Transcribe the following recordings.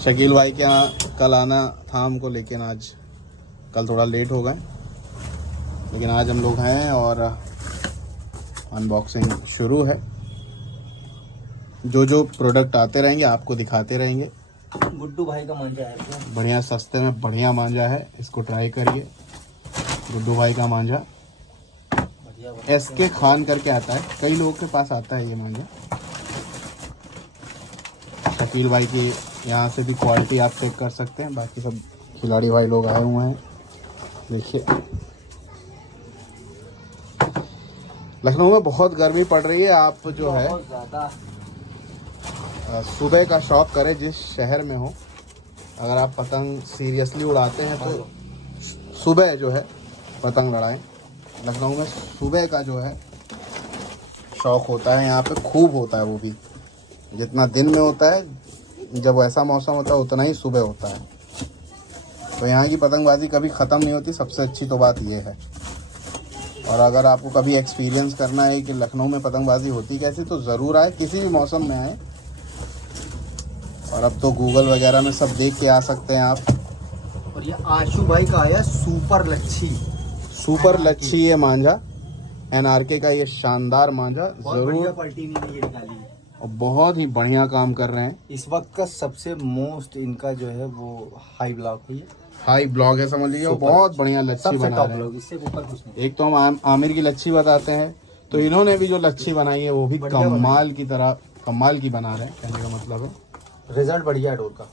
शकील भाई के यहाँ कल आना था हमको, लेकिन आज कल थोड़ा लेट हो गए, लेकिन आज हम लोग हैं और अनबॉक्सिंग शुरू है। जो जो प्रोडक्ट आते रहेंगे आपको दिखाते रहेंगे। गुड्डू भाई का मांझा है, बढ़िया सस्ते में बढ़िया मांझा है, इसको ट्राई करिए। गुड्डू भाई का मांझा SK खान करके आता है, कई लोगों के पास आता है ये मांझा। शकील भाई की यहाँ से भी क्वालिटी आप चेक कर सकते हैं। बाकी सब खिलाड़ी भाई लोग आए हुए हैं। देखिए लखनऊ में बहुत गर्मी पड़ रही है। आप जो है सुबह का शौक करें, जिस शहर में हो। अगर आप पतंग सीरियसली उड़ाते हैं तो सुबह जो है पतंग लड़ाएं। लखनऊ में सुबह का जो है शौक होता है, यहाँ पे खूब होता है। वो भी जितना दिन में होता है, जब ऐसा मौसम होता है उतना ही सुबह होता है। तो यहाँ की पतंगबाजी कभी ख़त्म नहीं होती। सबसे अच्छी तो बात ये है। और अगर आपको कभी एक्सपीरियंस करना है कि लखनऊ में पतंगबाजी होती कैसी, तो ज़रूर आए, किसी भी मौसम में आए। और अब तो गूगल वगैरह में सब देख के आ सकते हैं आप। और ये आशू भाई का आया सुपर लच्छी ये मांझा NRK का, ये शानदार मांझा जरूर। पलटी नहीं ये निकाली है और बहुत ही बढ़िया काम कर रहे हैं। इस वक्त का सबसे मोस्ट इनका जो है वो हाई ब्लॉक है, हाई ब्लॉग है, समझ लीजिए। बहुत बढ़िया लच्छी बना रहे हैं। इससे ऊपर कुछ नहीं। एक तो हम आमिर की लच्छी बताते हैं, तो इन्होंने भी जो लच्छी बनाई है वो भी कमाल की बना रहे हैं। कहने का मतलब है रिजल्ट बढ़िया है डोर का,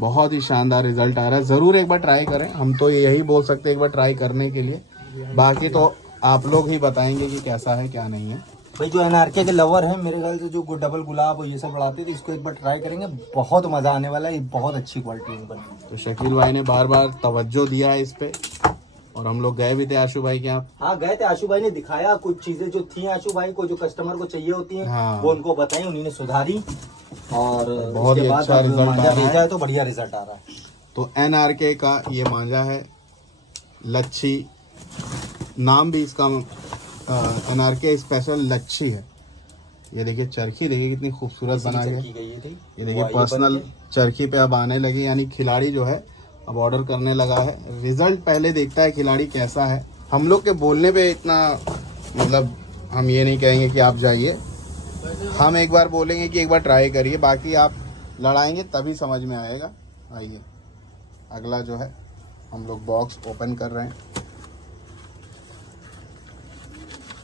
बहुत ही शानदार रिजल्ट आ रहा है। ज़रूर एक बार ट्राई करें। हम तो यही बोल सकते हैं एक बार ट्राई करने के लिए, बाकी तो आप लोग ही बताएंगे कि कैसा है क्या नहीं है। भाई जो NRK के लवर है, मेरे ख्याल से जो डबल गुलाब और ये सब बढ़ाते थे, इसको एक बार ट्राई करेंगे, बहुत मजा आने वाला है। बहुत अच्छी क्वालिटी में बनी। तो शकील भाई ने बार बार तवज्जो दिया है इस पे, और हम लोग गए भी थे आशु भाई के यहाँ। हाँ गए थे, आशु भाई ने दिखाया कुछ चीजें जो थी आशु भाई को, जो कस्टमर को चाहिए होती हैं। हाँ। वो उनको बताई, उन्हीं ने सुधारी और बहुत ही अच्छा रिजल्ट आ रहा है। तो बढ़िया रिजल्ट आ रहा है। तो NRK का ये मांझा है लच्छी, नाम भी इसका NRK स्पेशल लच्छी है। ये देखिए चरखी, देखिए कितनी खूबसूरत बना के। ये देखिए पर्सनल चरखी पे अब आने लगी, यानी खिलाड़ी जो है अब ऑर्डर करने लगा है। रिजल्ट पहले देखता है खिलाड़ी कैसा है। हम लोग के बोलने पे इतना मतलब हम ये नहीं कहेंगे कि आप जाइए, हम एक बार बोलेंगे कि एक बार ट्राई करिए। बाकी आप लड़ाएंगे तभी समझ में आएगा। आइए अगला जो है हम लोग बॉक्स ओपन कर रहे हैं।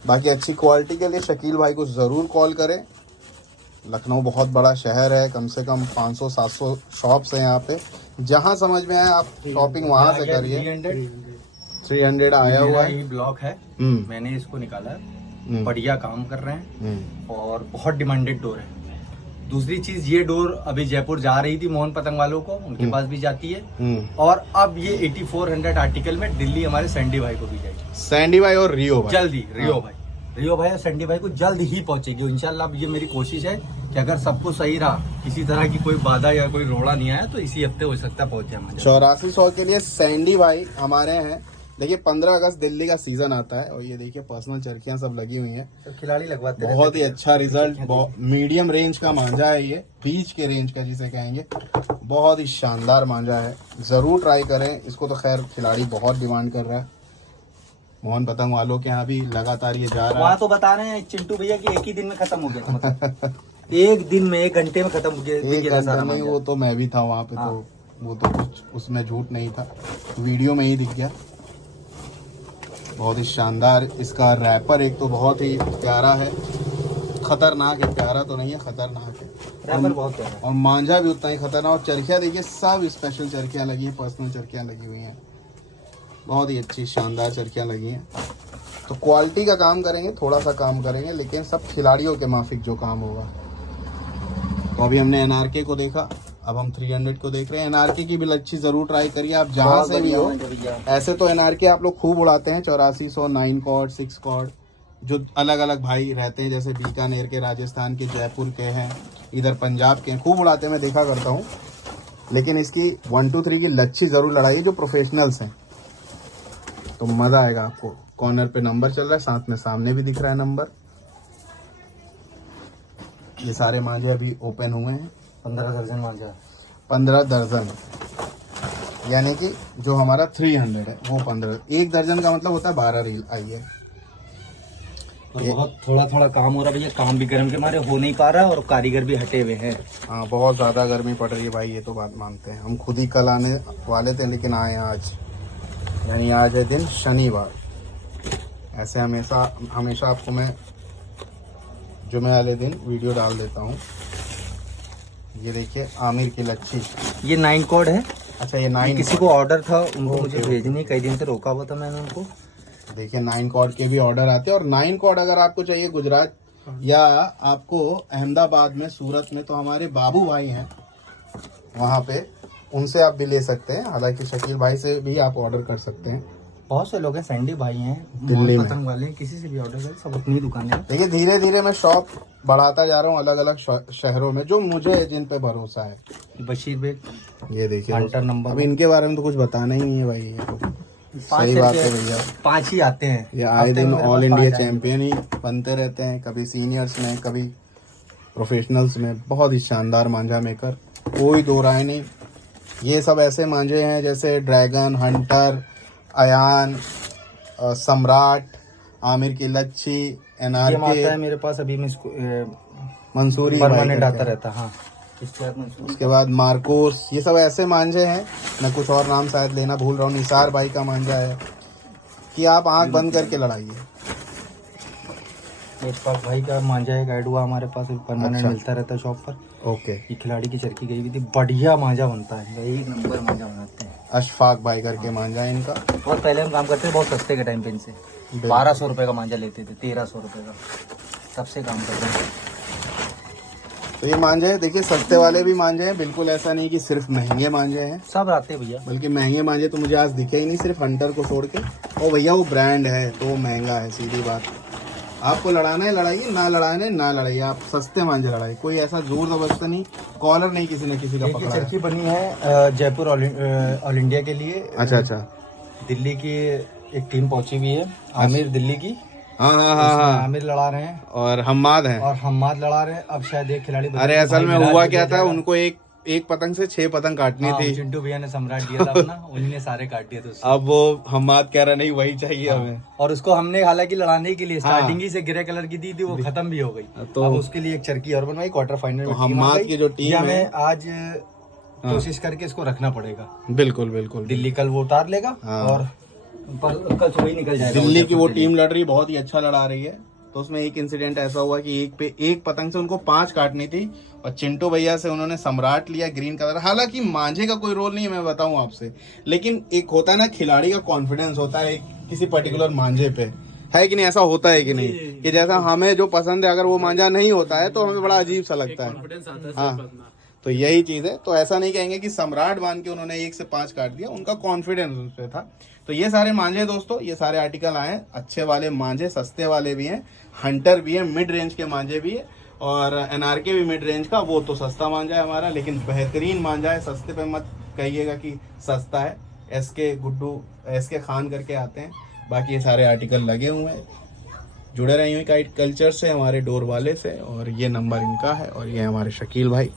बाकी अच्छी क्वालिटी के लिए शकील भाई को ज़रूर कॉल करें। लखनऊ बहुत बड़ा शहर है, कम से कम 500-700 शॉप्स हैं यहाँ पे। जहाँ समझ में आए आप शॉपिंग वहाँ से करिए। 300 आया हुआ है। ब्लॉक है, मैंने इसको निकाला है। बढ़िया काम कर रहे हैं और बहुत डिमांडेड डोर है। दूसरी चीज, ये डोर अभी जयपुर जा रही थी मोहन पतंग वालों को, उनके पास भी जाती है। और अब ये 8400 आर्टिकल में दिल्ली हमारे सैंडी भाई को भी जाएगी। सैंडी भाई और रियो भाई जल्दी, रियो भाई और सैंडी भाई को जल्द ही पहुंचेगी इंशाल्लाह। अब ये मेरी कोशिश है कि अगर सब कुछ सही रहा, किसी तरह की कोई बाधा या कोई रोड़ा नहीं आया, तो इसी हफ्ते हो सकता है पहुंचे हम। 8400 के लिए सैंडी भाई हमारे हैं। देखिए 15 अगस्त दिल्ली का सीजन आता है, और ये देखिए पर्सनल चरखियां सब लगी हुई हैं। सब खिलाड़ी लगवाते हैं। बहुत ही अच्छा रिजल्ट। मीडियम रेंज का मांझा है, ये बीच के रेंज का जिसे कहेंगे। बहुत ही शानदार मांझा है, जरूर ट्राई करें इसको। तो खैर खिलाड़ी बहुत डिमांड कर रहा है, मोहन पतंग वालों के यहाँ भी लगातार ये जा रहा है। वहाँ तो बता रहे हैं चिंटू भैया कि एक ही दिन में खत्म हो गया। मतलब एक दिन में 1 घंटे में खत्म हो गया। एक घंटा नहीं, वो तो मैं भी था वहाँ पे। हाँ। तो वो तो कुछ उसमें झूठ नहीं था, वीडियो में ही दिख गया। बहुत ही शानदार इसका रैपर, एक तो बहुत ही प्यारा है, खतरनाक है। प्यारा तो नहीं है, खतरनाक है। रैपर बहुत प्यारा है। और मांझा भी उतना ही खतरनाक। और चरखियाँ देखिए, सब स्पेशल चरखियाँ लगी हैं, पर्सनल चरखियाँ लगी हुई हैं। बहुत ही अच्छी शानदार चरखियाँ लगी हैं। तो क्वालिटी का काम करेंगे, थोड़ा सा काम करेंगे, लेकिन सब खिलाड़ियों के माफिक जो काम होगा। तो अभी हमने NRK को देखा, अब हम 300 को देख रहे हैं। NRK की भी लच्छी जरूर ट्राई करिए, आप जहाँ से भी हो। ऐसे तो NRK आप लोग खूब उड़ाते हैं, 8400, 9 कॉर्ड, 6 कॉर्ड, जो अलग अलग भाई रहते हैं, जैसे बीकानेर के, राजस्थान के, जयपुर के हैं, इधर पंजाब के, खूब उड़ाते हैं, मैं देखा करता हूँ। लेकिन इसकी 1, 2, 3 की लच्छी जरूर लड़ाइए, जो प्रोफेशनल्स हैं, तो मज़ा आएगा आपको। कॉर्नर पे नंबर चल रहा है, साथ में सामने भी दिख रहा है नंबर। ये सारे मांझे अभी ओपन हुए हैं। 15 दर्जन मांझा। 15 दर्जन, यानी कि जो हमारा 300 है वो 15, एक दर्जन का मतलब होता है 12 रील। आइए, और बहुत थोड़ा थोड़ा काम हो रहा है भैया, काम भी गर्म के मारे हो नहीं पा रहा और कारीगर भी हटे हुए हैं। हाँ, बहुत ज़्यादा गर्मी पड़ रही है भाई, ये तो बात मानते हैं। हम खुद ही कल आने वाले थे लेकिन आए आज, यानी आज है दिन शनिवार। ऐसे हमेशा आपको मैं जुमे वाले दिन वीडियो डाल देता हूँ। ये देखिए आमिर की लच्छी, ये 9 कोड है। अच्छा ये 9 किसी को ऑर्डर था, उनको मुझे भेजनी, कई दिन से रोका हुआ था मैंने उनको। देखिए 9 कॉर्ड के भी ऑर्डर आते हैं, और 9 कॉर्ड अगर आपको चाहिए गुजरात या आपको अहमदाबाद में, सूरत में, तो हमारे बाबू भाई हैं वहाँ पे, उनसे आप भी ले सकते हैं। हालांकि शकील भाई से भी आप ऑर्डर कर सकते हैं। बहुत से लोग हैं, सैंडी भाई हैं, दिल्ली में पतंग वाले हैं, किसी से भी ऑर्डर करें, सब अपनी दुकानें हैं। देखिए धीरे धीरे मैं शॉप बढ़ाता जा रहा हूँ अलग अलग शहरों में, जो मुझे जिन पे भरोसा है। बशीर बेग, ये देखिए हंटर नंबर, अब इनके बारे में तो कुछ बताना ही नहीं है भाई, ये तो सही बात है भैया। 5 ही आते हैं, ये आए दिन ऑल इंडिया चैंपियन ही बनते रहते हैं, कभी सीनियर्स में, कभी प्रोफेशनल्स में। बहुत ही शानदार मांझा मेकर, कोई दो राय नहीं। ये सब ऐसे मांझे हैं जैसे ड्रैगन, हंटर, अयान, सम्राट, आमिर की लच्छी, एनआर के, मेरे पास अभी मैं इसको मंसूरी परमानेंट आता रहता। हाँ, इसके बाद मंसूरी, उसके बाद मार्कोस। ये सब ऐसे मांझे हैं, मैं कुछ और नाम शायद लेना भूल रहा हूँ। निसार भाई का मांझा है कि आप आंख बंद करके लड़ाइए। इरफाक भाई का मांझा एक ऐड हुआ हमारे पास, परमानेंट अच्छा। मिलता रहता है शॉप पर। ओके, ये खिलाड़ी की चरखी गई हुई थी, बढ़िया मांझा बनता है, एक नंबर मांझा बनाते हैं। अशफाक भाई करके मांझा है इनका। बहुत पहले हम काम करते थे, बहुत सस्ते के टाइम पे इनसे 1200 रुपये का मांझा लेते थे, 1300 रुपये का, तब से काम कर रहे हैं। तो ये मांझे देखिए, सस्ते वाले भी मांझे हैं, बिल्कुल ऐसा नहीं कि सिर्फ महंगे मांझे हैं, सब आते हैं भैया। बल्कि महंगे मांझे तो मुझे आज दिखे ही नहीं, सिर्फ हंटर को छोड़ के। और भैया वो ब्रांड है तो वो महंगा है, सीधी बात। आपको लड़ाना है लड़ाइए, ना लड़ाना है ना लड़ाइए, आप सस्ते मांझे लड़ाइए, कोई ऐसा जोर जबरदस्ती नहीं, कॉलर नहीं किसी न किसी का पकड़ा है। चरखी बनी है जयपुर ऑल इंडिया के लिए। अच्छा, दिल्ली की एक टीम पहुंची हुई है, आमिर दिल्ली की। हाँ, आमिर लड़ा रहे हैं और हम्माद हैं, और हम्माद लड़ा रहे हैं। अब शायद एक खिलाड़ी, अरे असल में हुआ क्या था, उनको एक पतंग से 6 पतंग काटनी थी। चिंटू भैया ने सम्राट दिया था अपना, उन्हीं ने सारे काट दिए थे उससे। अब वो हम्माद कह रहा नहीं वही चाहिए हमें, और उसको हमने हालांकि लड़ाने के लिए स्टार्टिंग ही से ग्रे कलर की दी थी, वो खत्म भी हो गई। तो अब उसके लिए एक चरखी और बनवाई, क्वार्टर फाइनल में हम्माद की जो टीम है, हमें आज कोशिश करके इसको रखना पड़ेगा। बिल्कुल बिल्कुल। दिल्ली कल वो उतार लेगा और कल सुबह ही निकल जाएगा। दिल्ली की वो टीम लड़ रही, बहुत ही अच्छा लड़ा रही है। तो उसमें एक इंसिडेंट ऐसा हुआ कि एक पतंग से उनको 5 काटनी थी, और चिंटू भैया से उन्होंने सम्राट लिया ग्रीन कलर। हालांकि मांझे का कोई रोल नहीं है, मैं बताऊं आपसे, लेकिन एक होता है ना खिलाड़ी का कॉन्फिडेंस होता है किसी पर्टिकुलर मांझे पे, है कि नहीं? ऐसा होता है कि नहीं, कि जैसा हमें जो पसंद है अगर वो मांझा नहीं होता है तो हमें बड़ा अजीब सा लगता है। हाँ, तो यही चीज है। तो ऐसा नहीं कहेंगे कि सम्राट मान के उन्होंने 1 से 5 काट दिया, उनका कॉन्फिडेंस उस पे था। तो ये सारे मांझे दोस्तों, ये सारे आर्टिकल आए, अच्छे वाले मांझे, सस्ते वाले भी हैं, हंटर भी है, मिड रेंज के मांझे भी है, और एनआरके भी मिड रेंज का। वो तो सस्ता मांझा है हमारा, लेकिन बेहतरीन मांझा है। सस्ते पे मत कहिएगा कि सस्ता है। एसके खान करके आते हैं। बाकी ये सारे आर्टिकल लगे हुए हैं। जुड़े रहिए काइट कल्चर से, हमारे डोर वाले से। और ये नंबर इनका है, और ये हमारे शकील भाई।